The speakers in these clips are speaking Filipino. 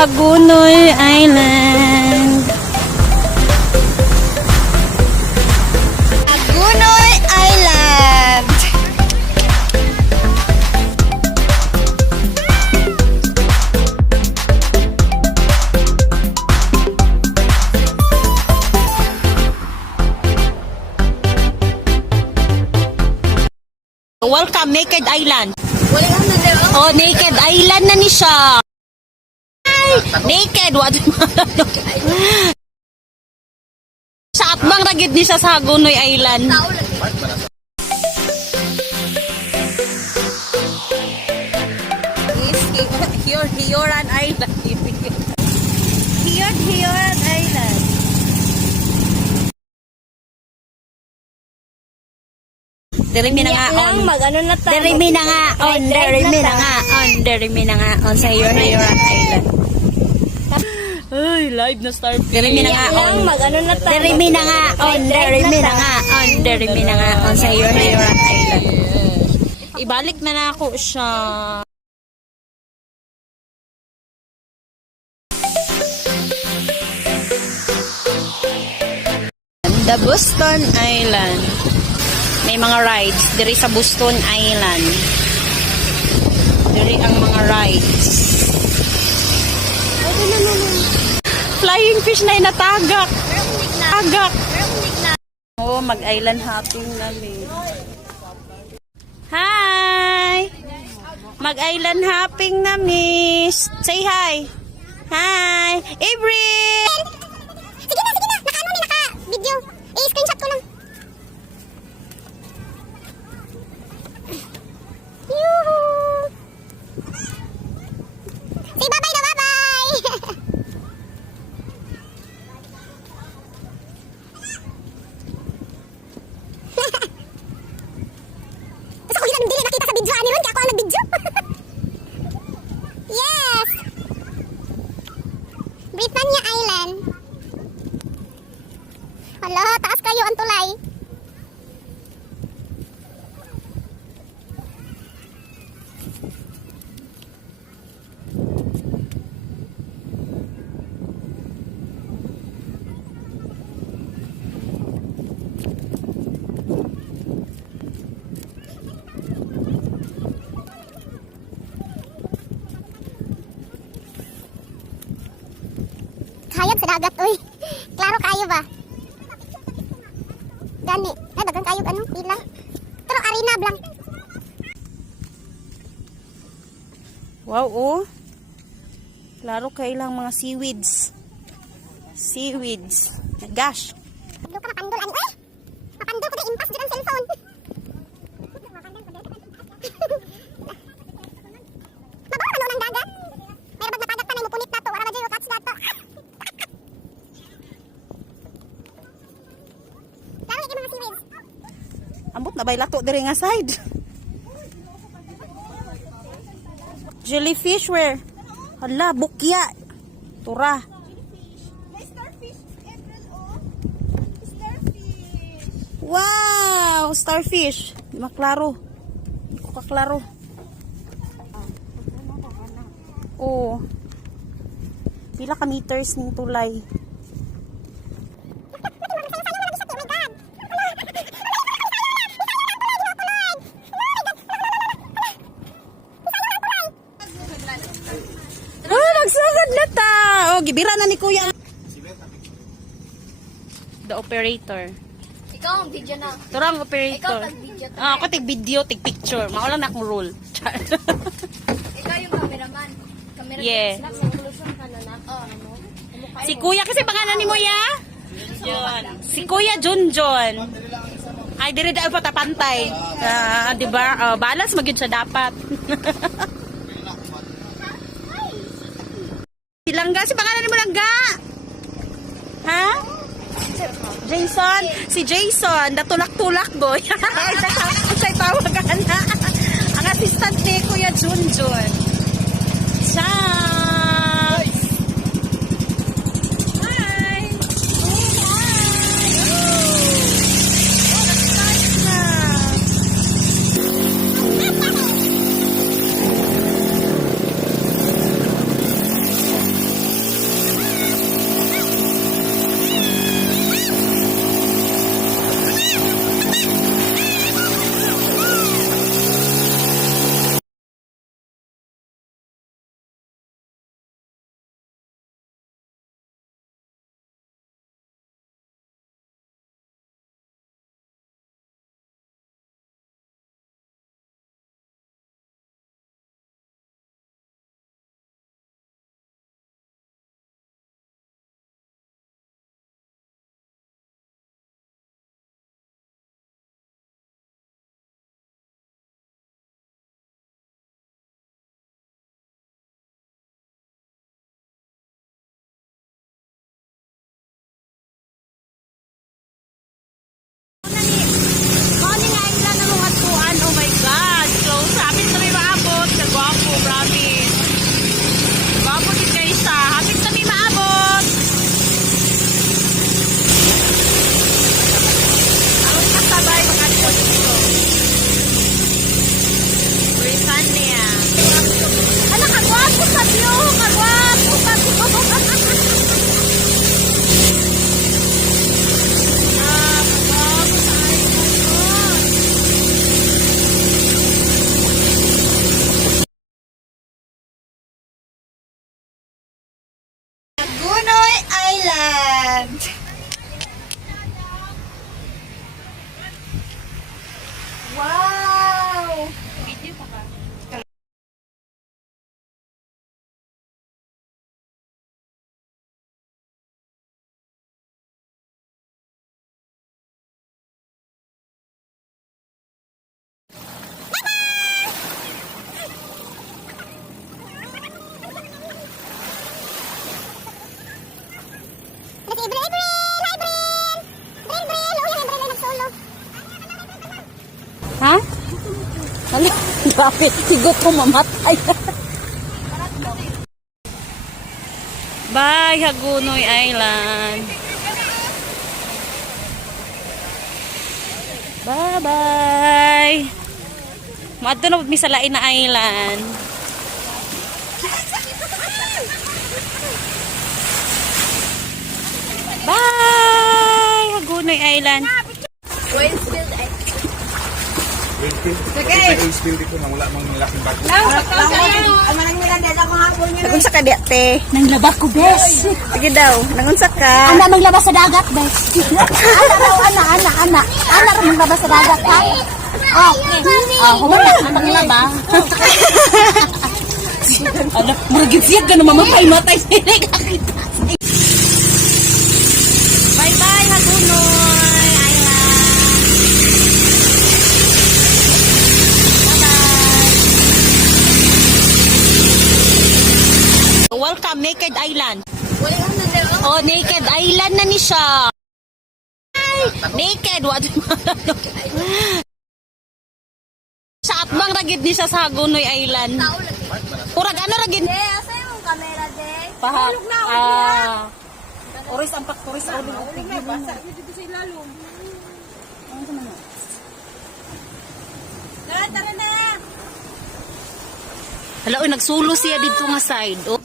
Hagunoy Island. Hagunoy Island. Welcome, Naked Island. Wala ka na daw. Oh, Naked Island na ni siya. Naked, what? Sa atbang ragid ni siya sa Hagunoy Island. Hioran Island. Hioran Island. Diri mi na nga on. Mag-ano na tayo. Diri mi na nga on. Diri mi na nga on. Diri mi na nga on sa Hioran Island. Ay, live na start. Diri mi na nga on. Mag-ano na tayo. Diri mi na nga on. Diri mi na nga on. Diri mi na nga on sa Hioran Island. Ibalik na na ako siya. The Boston Island. May mga rides diri sa Boston Island. Diri ang mga rides. Flying fish na natagak. Tagak. Oh, mag-island hopping namin. Hi! Mag-island hopping na, miss. Say hi. Hi. Avery! Sige na. Naka-ano ni naka-video. I-screenshot ko lang. Yuhuu! Say bye-bye na, bye-bye! Gusto ko yun dili nakita sa video. Ano yun? Kaya ako ang nag-video. Yes! Britannia Island. Hala, taas kayo ang tulay. Kayog sa dagat, uy. Klaro kayo ba? Gani. Ay, dagang kayog ano? Pila. Pero arena blang. Wow, oh. Klaro kayo lang mga seaweeds. Seaweeds. Gosh. Pagdo ka mapandol. Ano eh? Mapandol ko na impas dyan ang cellphone. Mabawa ano ng dagat? Meron bag napagat pa na imupunit na to. Wala ba dyan yung cats na to? Laro yung mga seaweeds. Ambot na bay lato diri nga side. Jellyfish where? Hala, bukya. Tura. May starfish, April, oh. Starfish. Wow, starfish. Di maklaro. Di ko kaklaro. Oh. Pila ka meters ning tulay. Oh, nagsagad na ta. Oh, gibira na ni kuya. The operator. Ikaw ang video na. Turang operator. Ikaw tag-video. Ah, ako tig video, tig picture. Mao lang na akong role. Ikaw yung cameraman. Cameraman. Yeah. Nag-conclusion ka na na. Oh, ano? Si kuya kasi pangalan ni mo ya? Si kuya Junjon. Ay, dire daw pa tapantay. Ah, di ba? Balance magyud siya dapat. Si Langga, si pangalan ni mo Langga? Ha? Jason, si Jason, natulak-tulak boy. Sa'y tawagan na. Ang assistant ni Kuya Junjun. Siya. Hi. Oh, hi. Oh, that's nice na. Morning Island ang mga tuan. Oh my God. So, sabi na may maabot. Kagwapo, promise. Gwapo din kayo sa. Hapit na may maabot. Ang kasabay mga tuan dito. Britannia. Ala, kagwapo sa view. Kagwapo sa view. Gunoy Island. Wow! Si Bril! Hi, Bril! Bril! Oh, yan, Bril ay nagsolo. Ha? Hala, grabe. Sigot ko mamatay. Bye, Hagunoy Island. Bye-bye. Maadto na mi sa lain na island. Bye, Hagunoy Island. Nagunsa ka di, te? Nanglaba ko, bes. Sige daw, nagunsa ka. Ana manglaba sa dagat, bes. Ana daw, ana. Ana rin manglaba sa dagat, ha? Humana, ana manglaba. Ano, muragit siya ka na mamatay-matay. Bye-bye, Hagunoy Island. Bye-bye. Welcome, Naked Island. Oh, Naked Island na ni siya. Naked, what? Sa atbang ragid ni siya sa Hagunoy Island. Purag ano ragid? Asa yung camera, de? Paha. Oris ang pakturis sa ulo. Uling na, basa. Dito sa ilalong. Tara na! Hala, oy, nagsulo siya dito nga side. Oh.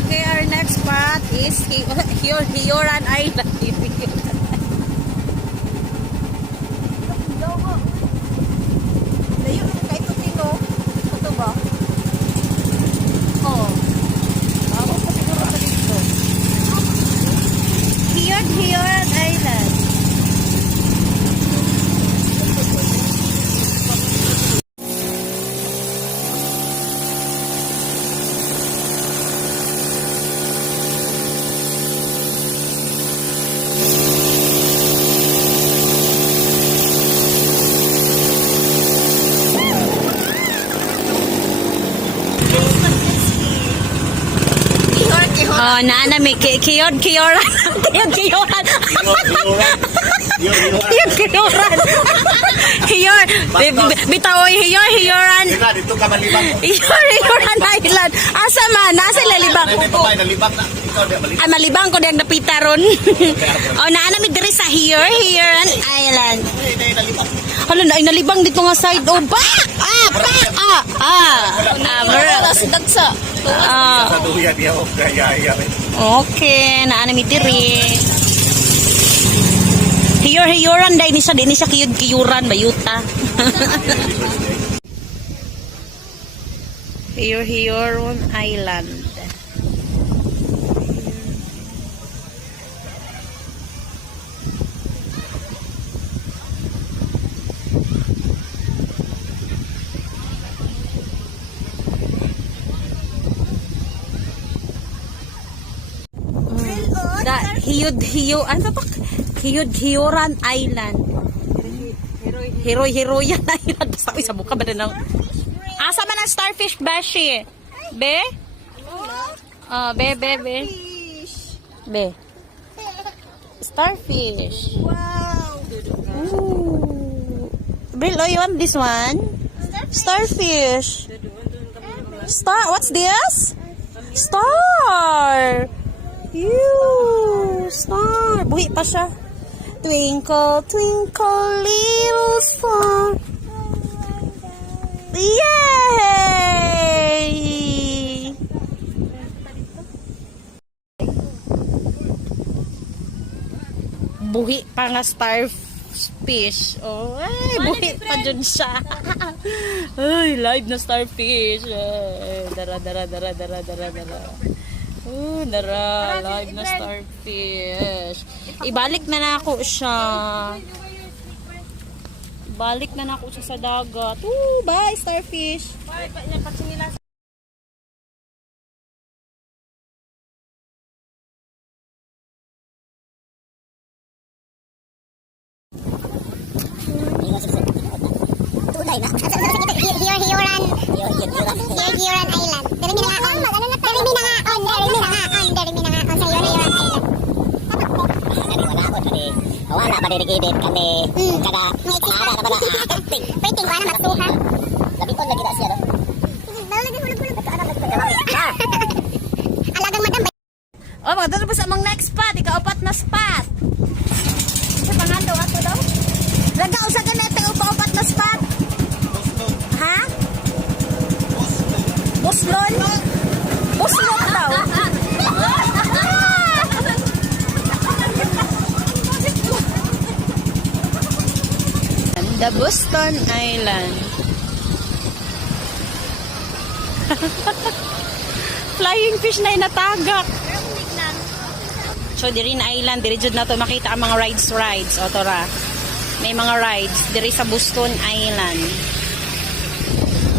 Okay, our next spot is Hioran Island. Layo, kahit ito tino. Ito ba? Oh. Ako pa siguro sa dito. Hioran Island. Oh, naana may kiyoran. Kiyoran. Kiyoran. Hiyor. Bitaoy hiyoran. Dito ka malibang. Hiyoran Island. Asa man, nasa lalibang. Nalibang na. Ikaw di malibang. Ay, malibang ko diyang napita ron. Oh, naana may diri sa Hiyoran Island. Hala na, ay nalibang dito nga side. Oh, ba! Dagsa. Sa duya diya o kaya. Okay, naana may diri. Hiyoran dahil ni siya kiyuran, bayuta. Hiyoran Island. Ano ba? Hiyoran Island. Hiroyan Island. Basta ko sa buka ba na? Asa man ang starfish bashi? Be? Be. Be. Starfish. Wow. Ooh. Bill, you want this one? Starfish. What's this? Star. Star. Buhi pa siya. Twinkle, twinkle, little star. Yay! Buhi pa nga starfish. Oh, ay, buhi pa dyan siya. Ay, live na starfish. Ay, dara. Live na starfish. Ibalik na ako siya. Balik na ako siya sa dagat. Bye, starfish. Tulay na. Hiyoran Island. Dere mi na nga on. Dere mi na nga on sa Hiyoran Island. Wala pa dirigidit kami kaga ada na pala acting Pwede wala matuha. labi ko lagi na siya no Balagay hulog-hulog ka anak Alagang madam. Oh, magdala pa sa among next spot. Ika-upat na spot. Sa pangando ato daw? Lagaw sa ganete upa-upat na spot. Ha? Buslon? Buslon daw. The Boston Island. Flying fish na inatagak. So, diri na island, diri jud na to makita ang mga rides. O, tora. May mga rides. Diri sa Boston Island.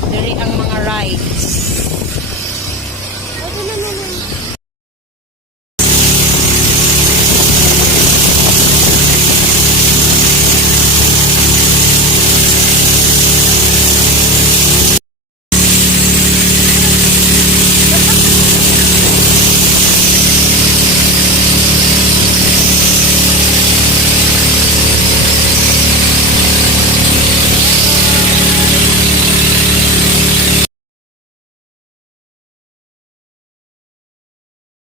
Diri ang mga rides.